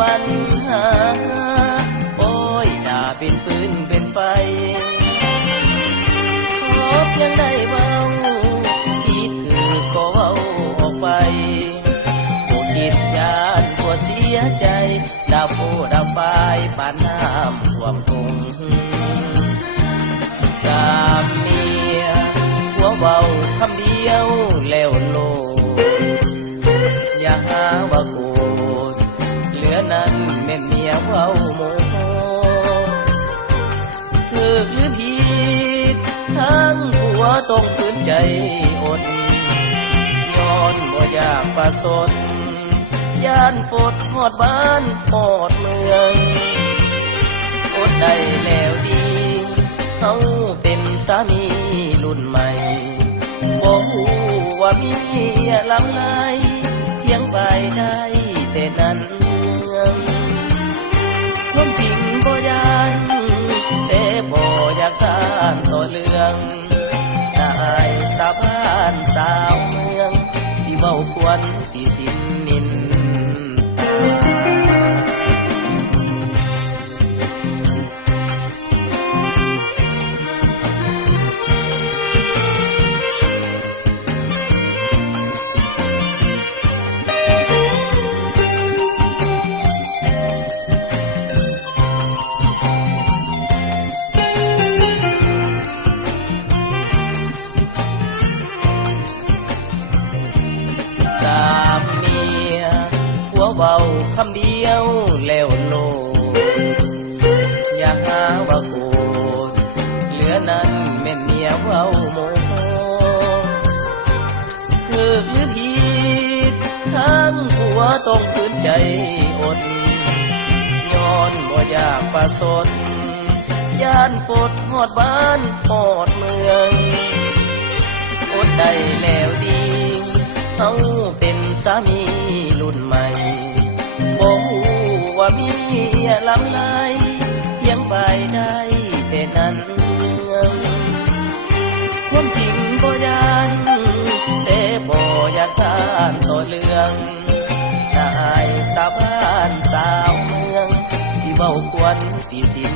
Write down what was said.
ปัญหาโอ้ยด่าเป็นปืนเป็นไฟขอเพียงได้เบาคิดคือก็เว้าออกไปผู้คิดยานกลัวเสียใจดาวผู้ดาวปลายปานน้ำท่วมทุ่งสามเมียหัวเบาคำเดียวแล้วโลอย่าหาว่าโกรธเหลือนั้นแม่เมียเว้าโมโหถูกหรือผิดทั้งผัวต้องฝืนใจอดย้อนบ่อยากประสนย่านฝดหอดบ้านหอดเมืองอดได้แล้วดีเขาเป็นสามีรุ่นใหม่บ่ฮู้ว่ามีลำลายเพียงไปได้แต่นั้นความจริงบ่ยานแต่บ่อยากทานต่อเรื่องได้สาบานสาวเมืองสิเว้าควรที่สินนินเว้าคำเดียวแล้วโลอย่าหาว่าโกรธเหลือนั้นแม่เมียเว้าโมโหถูกหรือผิดทั้งผัวต้องฝืนใจอดย้อนบ่อยากประสนย่านฝดหอดบ้านหอดเมืองอดได้แล้วดีเขาเป็นสามีรุ่นใหม่บ่ฮู้ว่ามีลำลายเพียงไปได้แต่นั้นความจริงบ่ยานแต่บ่อยากทานต่อเรื่องได้สาบานสาวเมืองสิเว้าควรที่สิน